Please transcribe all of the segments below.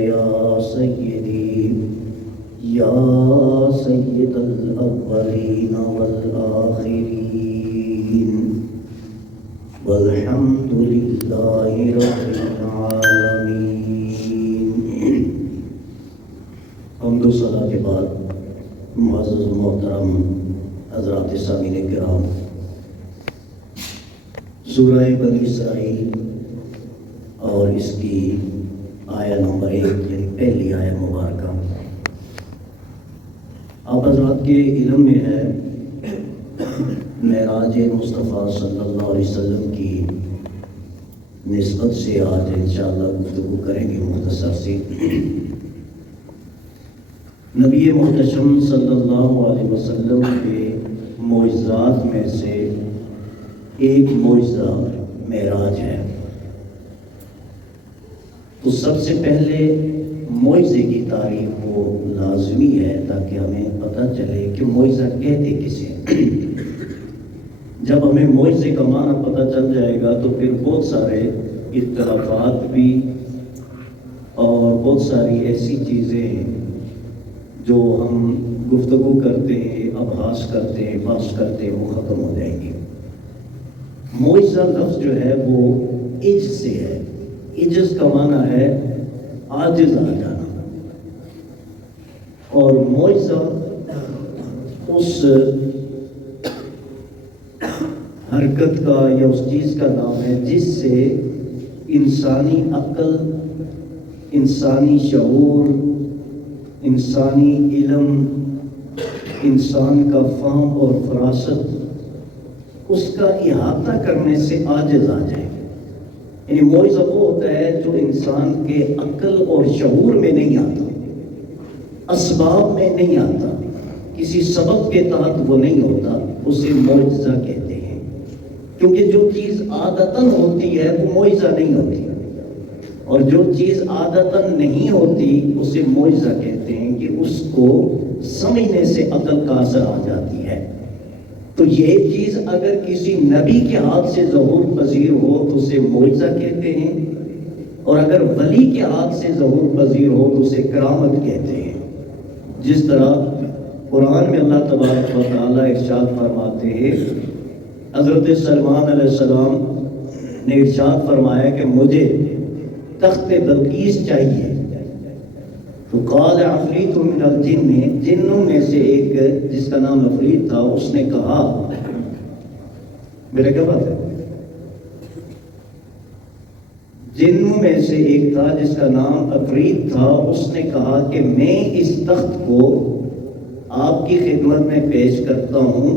یا سیدی یا سید الاولین والآخرین والحمد للہ رب العالمین۔ حمد و ثنا کے بعد معزز محترم حضرات سامعین کرام، سورہ بنی اسرائیل اور اس کی آیہ نمبر 1 یعنی پہلی آیہ مبارکہ آپ حضرات کے علم میں ہے۔ معراج مصطفیٰ صلی اللہ علیہ وسلم کی نسبت سے آج انشاءاللہ گفتگو کریں گے مختصر سی۔ نبی محتشم صلی اللہ علیہ وسلم کے معجزات میں سے ایک معجزہ معراج ہے، تو سب سے پہلے معجزے کی تعریف وہ لازمی ہے تاکہ ہمیں پتہ چلے کہ معجزہ کہتے کسے۔ جب ہمیں معجزے کا معنی پتہ چل جائے گا تو پھر بہت سارے اختلافات بھی اور بہت ساری ایسی چیزیں ہیں جو ہم گفتگو کرتے ہیں، ابحاث کرتے ہیں، بحث کرتے ہیں، وہ ختم ہو جائیں گی۔ معجزہ لفظ جو ہے وہ عجز سے ہے۔ عجز کا معنی ہے عاجز آ جانا، اور معجزہ اس حرکت کا یا اس چیز کا نام ہے جس سے انسانی عقل، انسانی شعور، انسانی علم، انسان کا فہم اور فراست اس کا احاطہ کرنے سے عاجز آ جائے۔ یعنی معجزہ وہ ہوتا ہے جو انسان کے عقل اور شعور میں نہیں آتا، اسباب میں نہیں آتا، کسی سبب کے تحت وہ نہیں ہوتا، اسے معجزہ کہتے ہیں۔ کیونکہ جو چیز عادتاً ہوتی ہے وہ معجزہ نہیں ہوتی، اور جو چیز عادتاً نہیں ہوتی اسے معجزہ کہتے ہیں کہ اس کو سمجھنے سے عقل کا اثر آ جاتی ہے۔ تو یہ چیز اگر کسی نبی کے ہاتھ سے ظہور پذیر ہو تو اسے معجزہ کہتے ہیں، اور اگر ولی کے ہاتھ سے ظہور پذیر ہو تو اسے کرامت کہتے ہیں۔ جس طرح قرآن میں اللہ تبارک و تعالیٰ ارشاد فرماتے ہیں، حضرت سلمان علیہ السلام نے ارشاد فرمایا کہ مجھے تخت بلقیس چاہیے، تو قال عفریت من الجن، جنوں میں سے ایک جس کا نام عفریت تھا اس نے کہا، میرا کیا بات ہے، جنوں میں سے ایک تھا جس کا نام عفریت تھا، اس نے کہا کہ میں اس تخت کو آپ کی خدمت میں پیش کرتا ہوں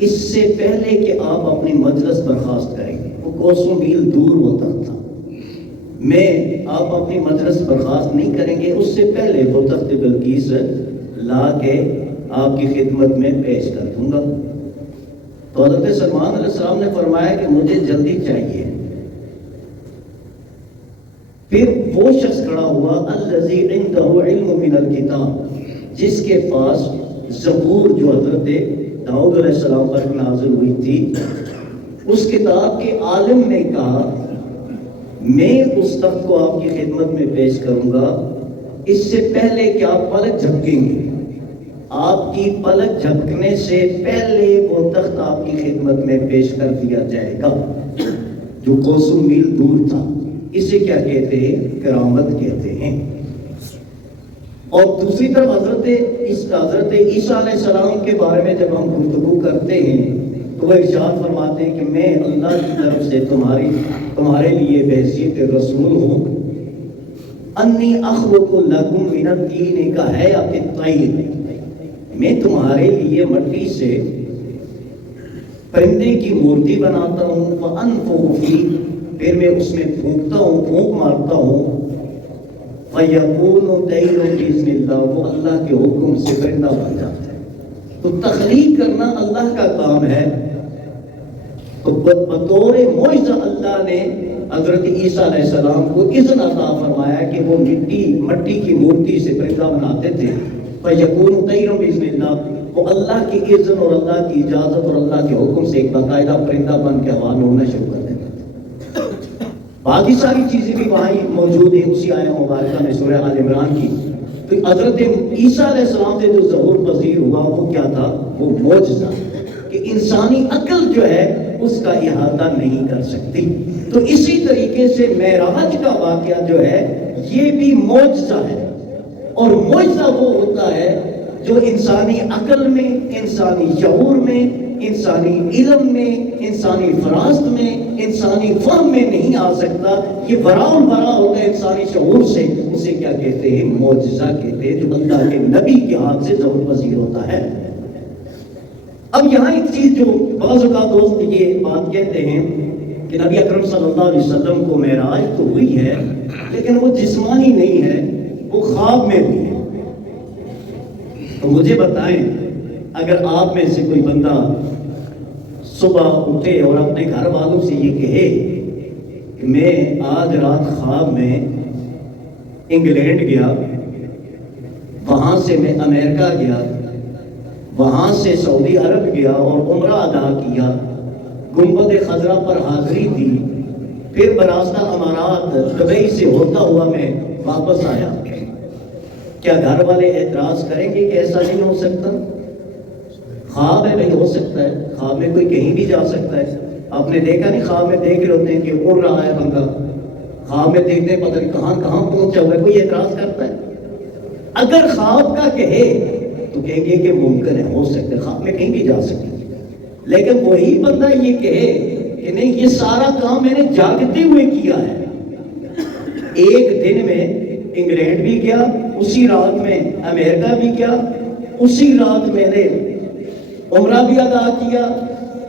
اس سے پہلے کہ آپ اپنی مجلس برخاست کریں گے۔ وہ کوسوں میل دور ہوتا تھا، میں آپ اپنی مجلس برخاست نہیں کریں گے، اس سے پہلے وہ تخت بلقیس لا کے آپ کی خدمت میں پیش کر دوں گا۔ تو حضرت سلمان علیہ السلام نے فرمایا کہ مجھے جلدی چاہیے۔ پھر وہ شخص کھڑا ہوا، الذی عنده علم من الکتاب، جس کے پاس زبور جو حضرت داؤد علیہ السلام پر نازل ہوئی تھی، اس کتاب کے عالم نے کہا میں اس تخت کو آپ کی خدمت میں پیش کروں گا اس سے پہلے کہ آپ پلک جھپکیں گے، آپ کی پلک جھپکنے سے پہلے وہ تخت آپ کی خدمت میں پیش کر دیا جائے گا جو کوسوں میل دور تھا۔ اسے کیا کہتے ہیں؟ کرامت کہتے ہیں۔ اور دوسری طرف حضرت عیسیٰ علیہ السلام کے بارے میں جب ہم گفتگو کرتے ہیں تو وہ ارشاد فرماتے ہیں کہ میں اللہ کی طرف سے تمہارے لیے بحیثیت رسول ہوں، انی اخلق لکم من الطین کہیئۃ الطیر، میں تمہارے لیے مٹی سے پرندے کی مورتی بناتا ہوں، وانفخ فیہ، پھر میں اس میں پھونکتا ہوں، پھونک مارتا ہوں، فیکون طیر باذن اللہ، وہ اللہ کے حکم سے پرندہ بن جاتا ہے۔ تو تخلیق کرنا اللہ کا کام ہے، تو بطور معجزہ اللہ نے حضرت عیسیٰ علیہ السلام کو اذن عطا فرمایا کہ وہ مٹی کی مورتی سے پرندہ بناتے تھے، فیکون طیر باذن اللہ، وہ اللہ کی اذن اور اللہ کی اجازت اور اللہ کے حکم سے ایک باقاعدہ پرندہ بن کے ہوا میں اڑنا شروع کر دیتا تھا۔ باقی ساری چیزیں بھی وہاں موجود ہیں اسی آیہ مبارکہ میں سورہ آل عمران کی. تو حضرت عیسیٰ علیہ السلام سے جو ظہور پذیر ہوا وہ کیا تھا؟ وہ معجزہ کہ انسانی عقل جو ہے اس کا احاطہ نہیں کر سکتی. تو اسی طریقے سے معراج کا واقعہ جو ہے یہ بھی معجزہ ہے. اور معجزہ وہ ہوتا ہے جو انسانی عقل میں، انسانی شعور میں، انسانی علم میں، انسانی فراست میں، انسانی فہم میں نہیں آ سکتا. یہ وراء الورا ہوتا ہے انسانی شعور سے. اسے کیا کہتے ہیں؟ معجزہ کہتے ہیں، جو اللہ کے نبی کے ہاتھ سے ظہور پذیر ہوتا ہے. اب یہاں ایک چیز جو بعض اوقات دوست یہ بات کہتے ہیں کہ نبی اکرم صلی اللہ علیہ وسلم کو معراج تو ہوئی ہے لیکن وہ جسمانی نہیں ہے، وہ خواب میں ہوئی ہے. تو مجھے بتائیں، اگر آپ میں سے کوئی بندہ صبح اٹھے اور اپنے گھر والوں سے یہ کہے کہ میں آج رات خواب میں انگلینڈ گیا، وہاں سے میں امریکہ گیا، وہاں سے سعودی عرب گیا اور عمرہ ادا کیا، گنبد خضرا پر حاضری دی، پھر براستہ امارات دبئی سے ہوتا ہوا میں واپس آیا، کیا گھر والے اعتراض کریں گے کہ ایسا نہیں ہو سکتا؟ خواب ہے نہیں ہو سکتا ہے، خواب میں کوئی کہیں بھی جا سکتا ہے. آپ نے دیکھا نہیں خواب میں دیکھ رہے ہوتے ہیں کہ اڑ رہا ہے بندہ، خواب میں دیکھتے ہیں پتہ نہیں کہاں کہاں پہنچا ہوا ہے، کوئی اعتراض کرتا ہے؟ اگر خواب کا کہے تو کہیں گے کہ ممکن ہے، ہو سکتا ہے، خواب میں کہیں بھی جا سکتے. لیکن وہی بندہ یہ کہے کہ نہیں یہ سارا کام میں نے جاگتے ہوئے کیا ہے، ایک دن میں انگلینڈ بھی گیا، اسی رات میں امریکہ بھی گیا، اسی رات میں نے عمرہ بھی ادا کیا،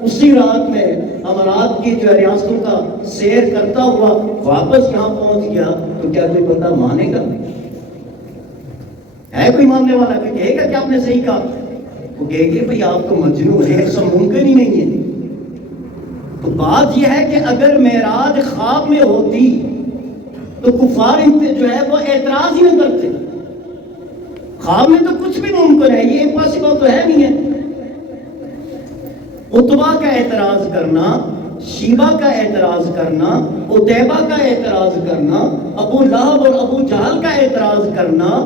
اسی رات میں امارات کی جو ریاستوں کا سیر کرتا ہوا واپس یہاں پہنچ گیا، تو کیا کوئی بندہ مانے گا؟ ہے کوئی ماننے والا؟ کوئی کہے گا کہ آپ نے صحیح کہا؟ وہ کہے گے بھئی آپ تو مجنون ہیں، ایسا ممکن ہی نہیں ہے. تو بات یہ ہے کہ اگر معراج خواب میں ہوتی تو کفار جو ہے وہ اعتراض ہی نہ کرتے. خواب میں تو کچھ بھی ممکن ہے، یہ امپاسبل تو ہے نہیں ہے. عتبہ کا اعتراض کرنا، شیبہ کا اعتراض کرنا، عتیبہ کا اعتراض کرنا، ابو لہب اور ابو جہل کا اعتراض کرنا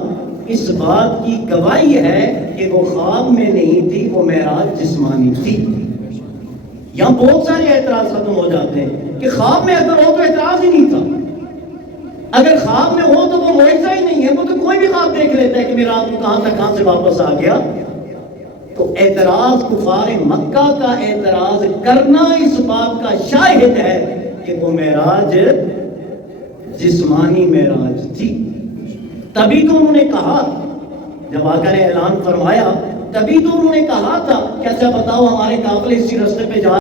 اس بات کی گواہی ہے کہ وہ خواب میں نہیں تھی، وہ معراج جسمانی تھی. یہاں بہت سارے اعتراض ختم ہو جاتے ہیں کہ خواب میں اگر ہو تو اعتراض ہی نہیں تھا. اگر خواب میں ہو تو وہ معجزہ ہی نہیں ہے، وہ تو کوئی بھی خواب دیکھ لیتا ہے کہ میرا رات کو کہاں تک کہاں سے واپس آ گیا. تو اعتراض کفار مکہ کا اعتراض کرنا اس بات کا شاہد ہے کہ وہ معراج جسمانی معراج تھی. تبھی تو انہوں نے کہا، جب آقا نے اعلان فرمایا تبھی تو انہوں نے کہا تھا کہ اچھا بتاؤ ہمارے قافلے اسی راستے پہ جا